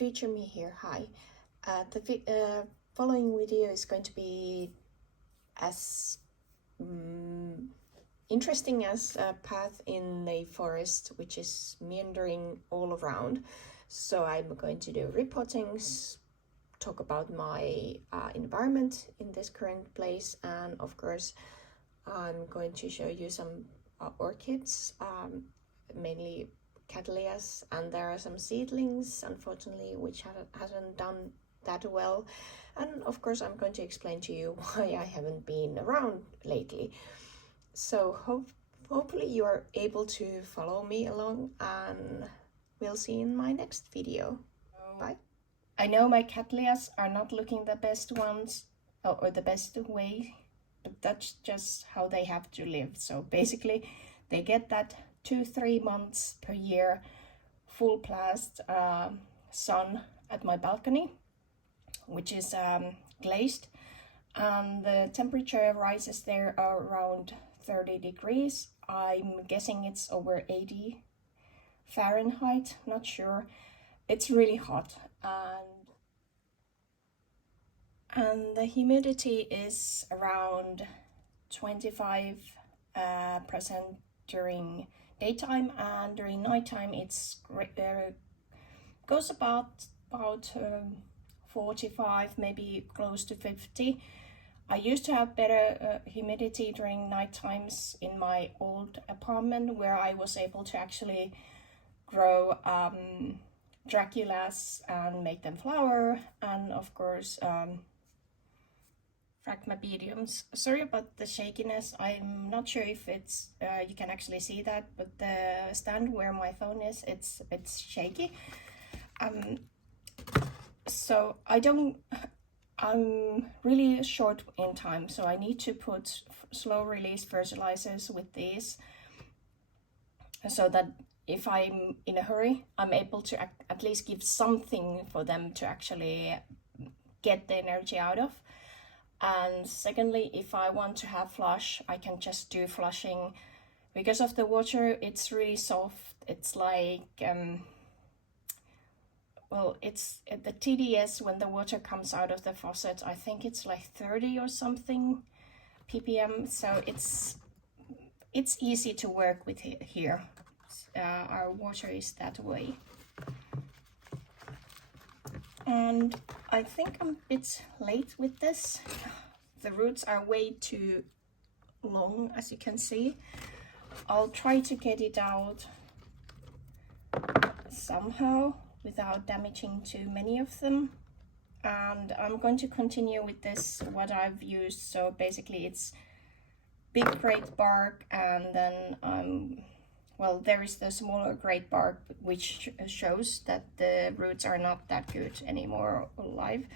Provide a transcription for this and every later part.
feature me here. Hi. The following video is going to be as interesting as a path in a forest which is meandering all around. So I'm going to do repottings, talk about my environment in this current place, and of course I'm going to show you some orchids, mainly cattleyas, and there are some seedlings, unfortunately, which hasn't done that well. And of course I'm going to explain to you why I haven't been around lately. So hopefully you are able to follow me along, and we'll see you in my next video. Bye. I know my cattleyas are not looking the best ones, or the best way, but that's just how they have to live. So basically they get that 2-3 months per year full blast sun at my balcony, which is glazed, and the temperature rises there around 30 degrees. I'm guessing it's over 80 Fahrenheit, not sure. It's really hot, and the humidity is around 25% during daytime, and during nighttime it's goes about 45, maybe close to 50. I used to have better humidity during night times in my old apartment, where I was able to actually grow Draculas and make them flower, and of course Phragmipediums. Sorry about the shakiness. I'm not sure if it's you can actually see that, but the stand where my phone is, it's a bit shaky. So I'm really short in time, so I need to put slow release fertilizers with these, so that if I'm in a hurry, I'm able to at least give something for them to actually get the energy out of. And secondly, if I want to have flush, I can just do flushing. Because of the water, it's really soft. It's like well, it's the TDS when the water comes out of the faucet, I think it's like 30 or something ppm, so it's easy to work with here. Our water is that way. And I think I'm a bit late with this. The roots are way too long, as you can see. I'll try to get it out somehow without damaging too many of them. And I'm going to continue with this, what I've used. So basically it's big great bark, and then well, there is the smaller great bark, which shows that the roots are not that good anymore alive.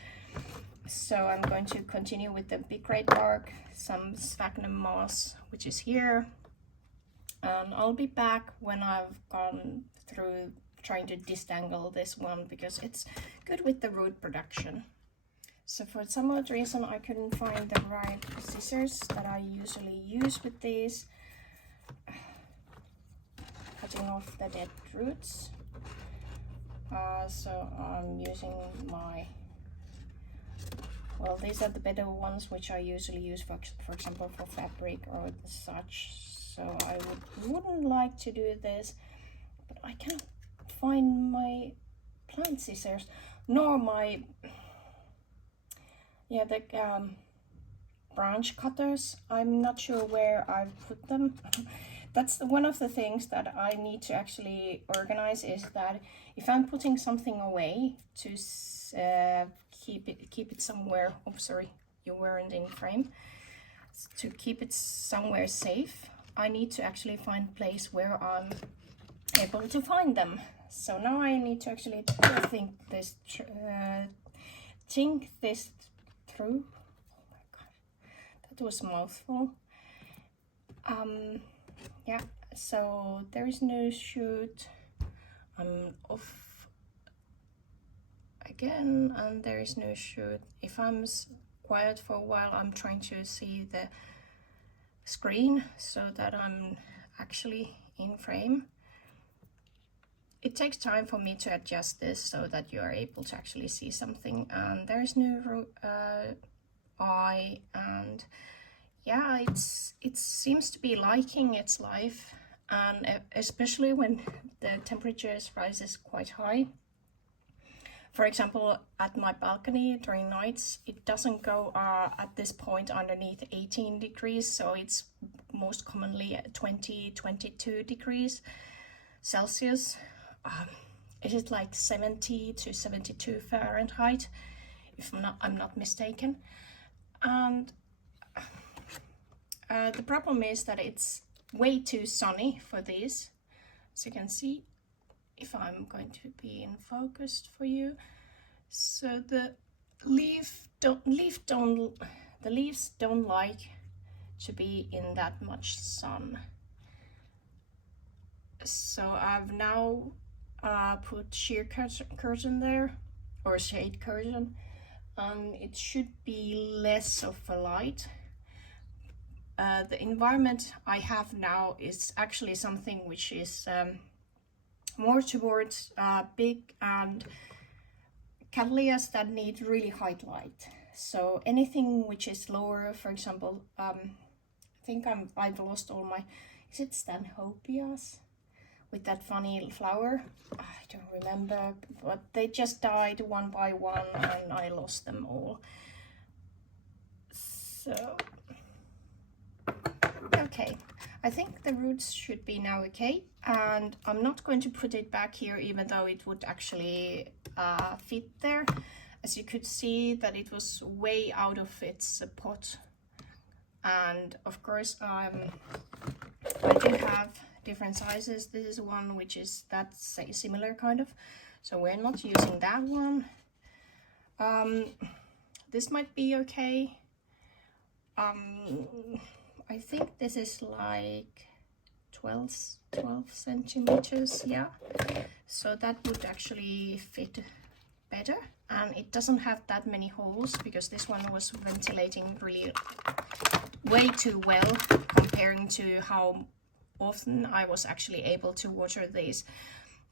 So I'm going to continue with the big great bark, some sphagnum moss, which is here, and I'll be back when I've gone through trying to distangle this one, because it's good with the root production. So for some odd reason I couldn't find the right scissors that I usually use with these, cutting off the dead roots. So I'm using my, well, these are the better ones, which I usually use for example for fabric or such. So I wouldn't like to do this, but I can't find my plant scissors, nor my the branch cutters. I'm not sure where I've put them. That's one of the things that I need to actually organize, is that if I'm putting something away to keep it somewhere, oh sorry, you weren't in frame, to keep it somewhere safe, I need to actually find a place where I'm able to find them. So now I need to actually think this through. Oh my god, that was a mouthful. Yeah, so there is no shoot. I'm off again, and there is no shoot. If I'm quiet for a while, I'm trying to see the screen so that I'm actually in frame. it takes time for me to adjust this so that you are able to actually see something. And there is no eye, and yeah, it seems to be liking its life, and especially when the temperatures rises quite high. For example, at my balcony during nights, it doesn't go at this point underneath 18 degrees, so it's most commonly at 22 degrees Celsius. It is like 70 to 72 Fahrenheit, if I'm not mistaken. And the problem is that it's way too sunny for these. As you can see, if I'm going to be in focus for you, so the leaves don't like to be in that much sun. So I've now put sheer curtain there, or shade curtain, and it should be less of a light. The environment I have now is actually something which is more towards big and cattleya's that need really high light. So anything which is lower, for example, I think I've lost all my, is it Stanhopias? With that funny flower, I don't remember, but they just died one by one and I lost them all. So, okay, I think the roots should be now okay, and I'm not going to put it back here even though it would actually fit there. As you could see that it was way out of its pot, and of course I do have different sizes. This is one which is that's a similar kind of, so we're not using that one. This might be okay. I think this is like 12 centimeters, yeah, so that would actually fit better, and it doesn't have that many holes because this one was ventilating really way too well comparing to how often I was actually able to water these.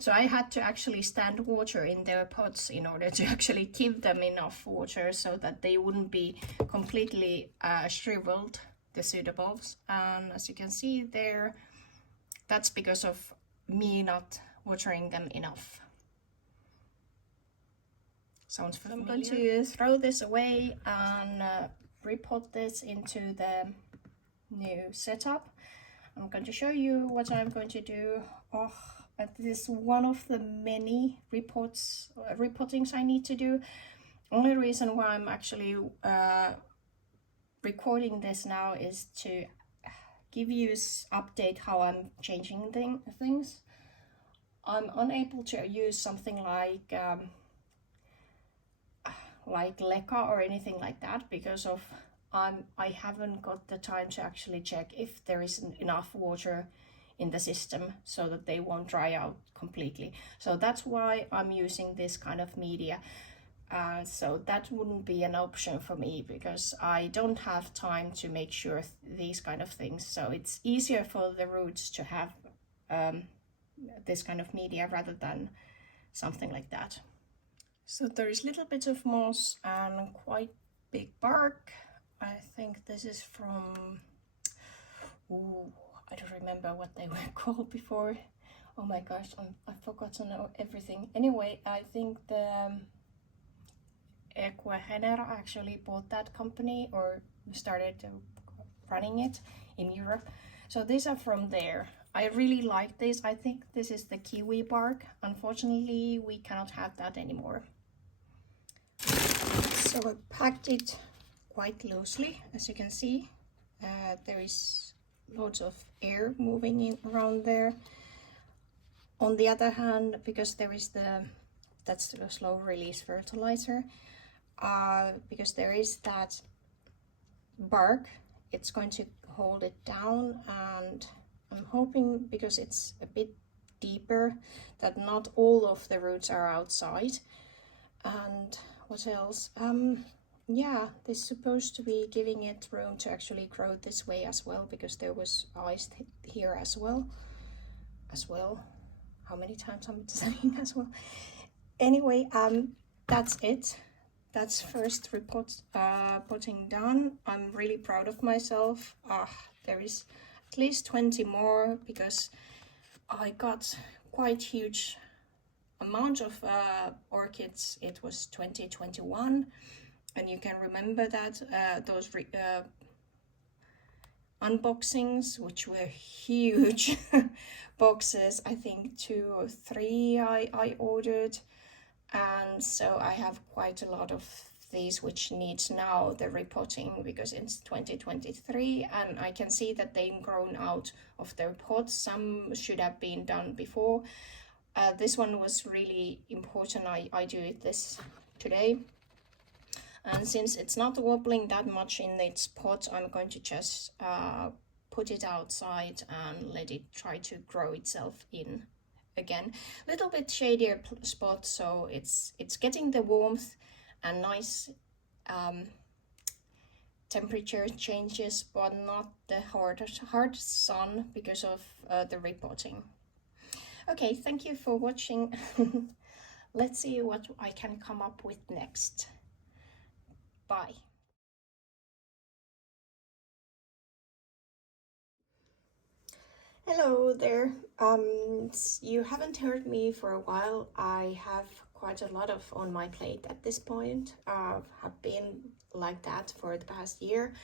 So I had to actually stand water in their pots in order to actually give them enough water so that they wouldn't be completely shriveled, the pseudobulbs. And as you can see there, that's because of me not watering them enough. Sounds familiar. I'm going to throw this away and repot this into the new setup. I'm going to show you what I'm going to do. This is one of the many repottings I need to do. Only reason why I'm actually recording this now is to give you an update how I'm changing things. I'm unable to use something like leca or anything like that because of I haven't got the time to actually check if there isn't enough water in the system so that they won't dry out completely. So that's why I'm using this kind of media. So that wouldn't be an option for me because I don't have time to make sure these kind of things. So it's easier for the roots to have this kind of media rather than something like that. So there is little bit of moss and quite big bark. I think this is from, I don't remember what they were called before. Oh my gosh, I forgot to know everything. Anyway, I think the Equagenera actually bought that company or started running it in Europe. So these are from there. I really like this. I think this is the kiwi bark. Unfortunately, we cannot have that anymore. So I packed it quite loosely, as you can see. There is loads of air moving in around there. On the other hand, because there is that's the slow release fertilizer, because there is that bark, it's going to hold it down, and I'm hoping because it's a bit deeper that not all of the roots are outside. And what else? Yeah, this is supposed to be giving it room to actually grow this way as well, because there was ice here as well. how many times I'm saying as well. Anyway, that's it. That's first potting done. I'm really proud of myself. There is at least 20 more because I got quite huge amount of orchids. It was 2021, and you can remember that those unboxings, which were huge boxes. I think 2 or 3 I ordered, and so I have quite a lot of these which needs now the repotting because it's 2023, and I can see that they've grown out of their pots. Some should have been done before. This one was really important. I do it this today, and since it's not wobbling that much in its pot, I'm going to just put it outside and let it try to grow itself in again. A little bit shadier spot, so it's getting the warmth and nice temperature changes, but not the hard sun because of the repotting. Okay, thank you for watching. Let's see what I can come up with next. Bye. Hello there. You haven't heard me for a while. I have quite a lot of on my plate at this point. Have been like that for the past year.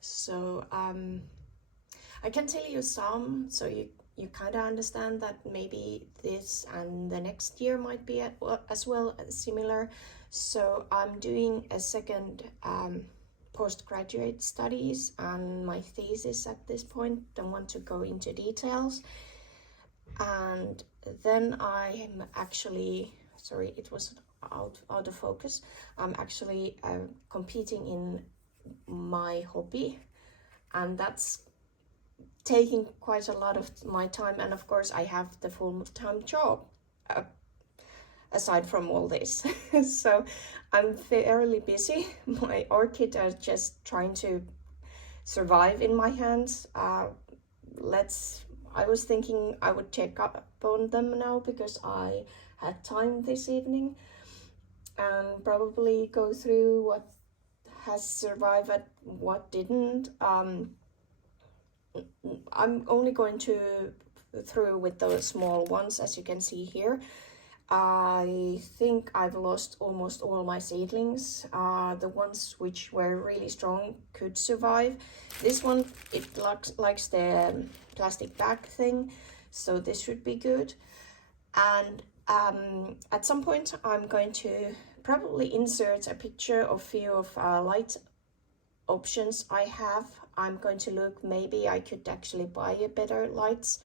So I can tell you some, so you kind of understand that maybe this and the next year might be as well similar. So I'm doing a second postgraduate studies and my thesis at this point. Don't want to go into details. And then I'm actually, sorry, it was out of focus. I'm actually competing in my hobby, and that's taking quite a lot of my time. And of course I have the full-time job aside from all this. So I'm fairly busy. My orchid are just trying to survive in my hands. I was thinking I would check up on them now because I had time this evening, and probably go through what has survived and what didn't. I'm only going through with those small ones, as you can see here. I think I've lost almost all my seedlings. The ones which were really strong could survive. This one, it likes the plastic bag thing, so this should be good. And at some point I'm going to probably insert a picture of few of light options I have. I'm going to look, maybe I could actually buy a better lights.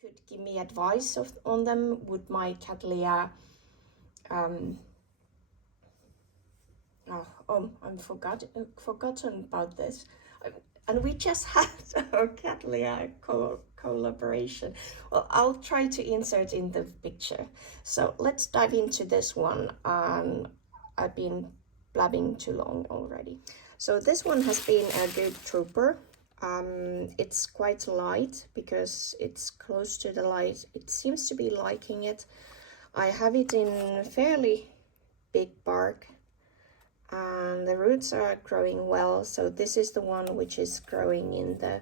Could give me advice on them. Would my Cattleya I'm forgotten about this. And we just had our Cattleya collaboration. Well, I'll try to insert in the picture. So let's dive into this one. I've been blabbing too long already. So this one has been a good trooper. It's quite light because it's close to the light. It seems to be liking it. I have it in fairly big bark, and the roots are growing well. So this is the one which is growing in the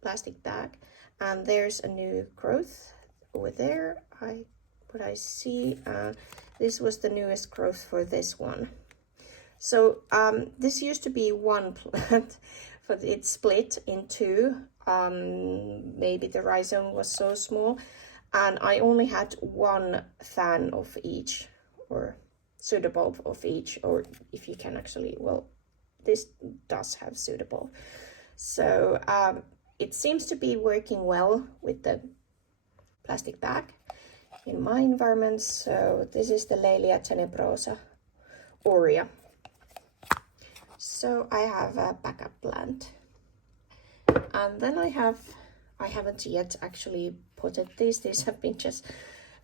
plastic bag, and there's a new growth over there. What I see, this was the newest growth for this one. So this used to be one plant, but it split in two. Maybe the rhizome was so small, and I only had one fan of each, or pseudobulb of each, or if you can actually, well, this does have pseudobulb. So it seems to be working well with the plastic bag in my environment. So this is the Laelia tenebrosa aurea. So I have a backup plant, and then I have I haven't yet actually potted these. These have been just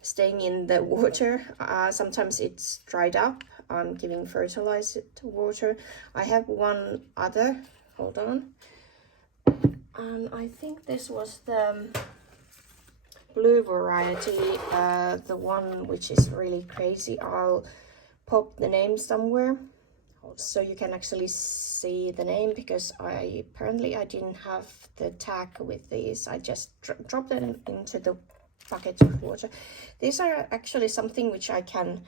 staying in the water. Sometimes it's dried up. I'm giving fertilized water. I have one other, hold on. And I think this was the blue variety, the one which is really crazy. I'll pop the name somewhere so you can actually see the name, because apparently I didn't have the tag with these. I just dropped it into the bucket of water. These are actually something which I can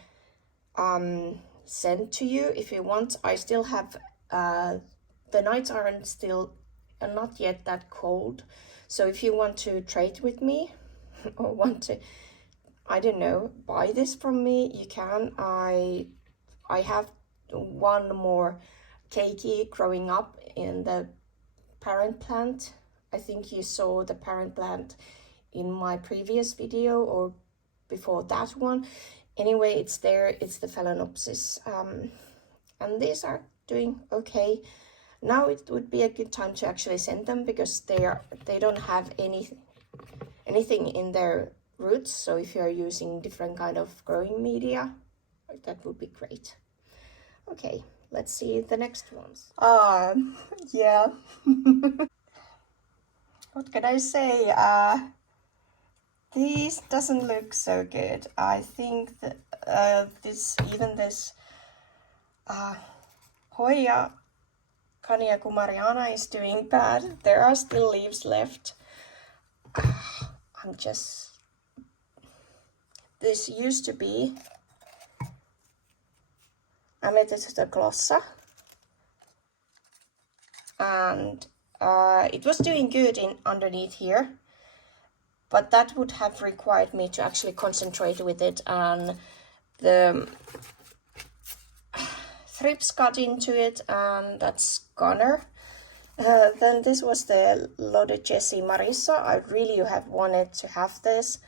send to you if you want. I still have the nights aren't still not yet that cold, so if you want to trade with me or want to, I don't know, buy this from me, you can. I have one more keiki growing up in the parent plant. I think you saw the parent plant in my previous video or before that one. Anyway, it's there. It's the Phalaenopsis, and these are doing okay. Now it would be a good time to actually send them, because they don't have anything in their roots. So if you are using different kind of growing media, that would be great. Okay, let's see the next ones. Yeah. What can I say? These doesn't look so good. I think that this Hoya Kaniakumariana is doing bad. There are still leaves left. This used to be Amethysta glossa, and it was doing good underneath here, but that would have required me to actually concentrate with it, and the thrips got into it, and that's goner. Then this was the Lodogesi Marissa. I really have wanted to have this.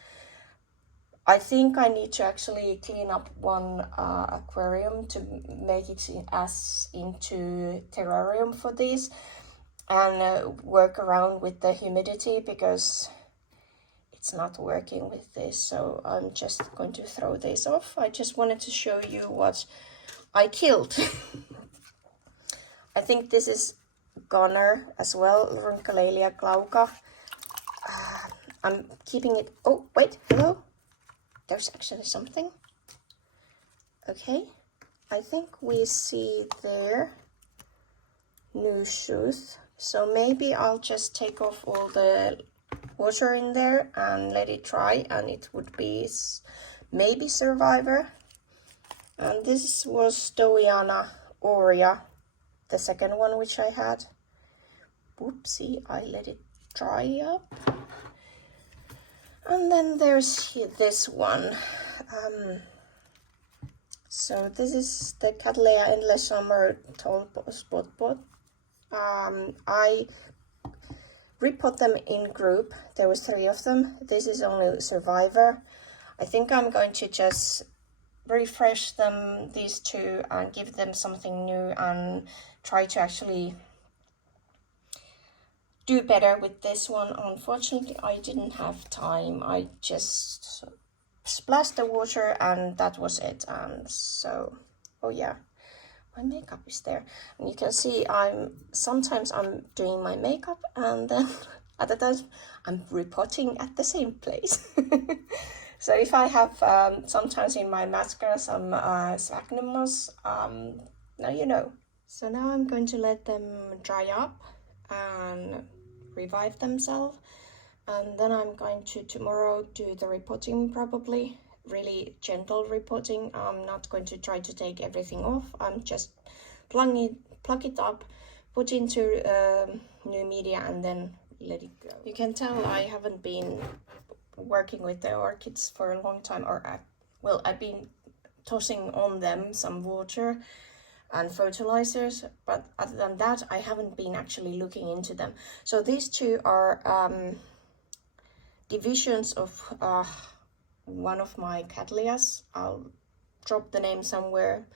I think I need to actually clean up one aquarium to make it as into terrarium for these, and work around with the humidity, because it's not working with this. So I'm just going to throw this off. I just wanted to show you what I killed. I think this is goner as well, Runcalalia glauca. I'm keeping it. Oh, wait, hello. There's actually something. Okay, I think we see there new shoes. So maybe I'll just take off all the water in there and let it dry, and it would be maybe Survivor. And this was Dowiana aurea, the second one which I had. Whoopsie, I let it dry up. And then there's this one. So this is the Cattleya Endless Summer Tall Spot Pot. I repot them in group. There was 3 of them. This is only Survivor. I think I'm going to just refresh them, these 2, and give them something new, and try to actually do better with this one. Unfortunately, I didn't have time. I just splashed the water and that was it. And so, oh yeah, my makeup is there, and you can see sometimes I'm doing my makeup, and then other times I'm repotting at the same place. So if I have sometimes in my mascara some sphagnum moss, now you know. So now I'm going to let them dry up and revive themselves, and then I'm going to tomorrow do the repotting, probably really gentle repotting. I'm not going to try to take everything off. I'm just plug it up, put into new media, and then let it go. You can tell I haven't been working with the orchids for a long time, or I've been tossing on them some water and fertilizers, but other than that I haven't been actually looking into them. So these 2 are divisions of one of my Cattleyas. I'll drop the name somewhere,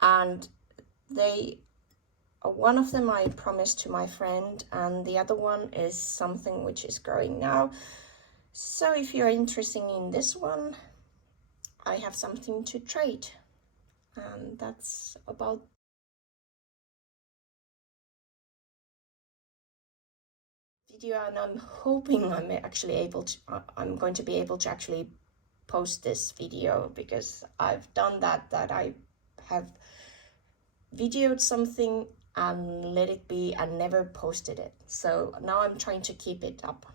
and they one of them I promised to my friend, and the other one is something which is growing now. So if you're interested in this one, I have something to trade. And that's about video, and I'm hoping I'm going to be able to actually post this video, because I've done that I have videoed something and let it be and never posted it. So now I'm trying to keep it up.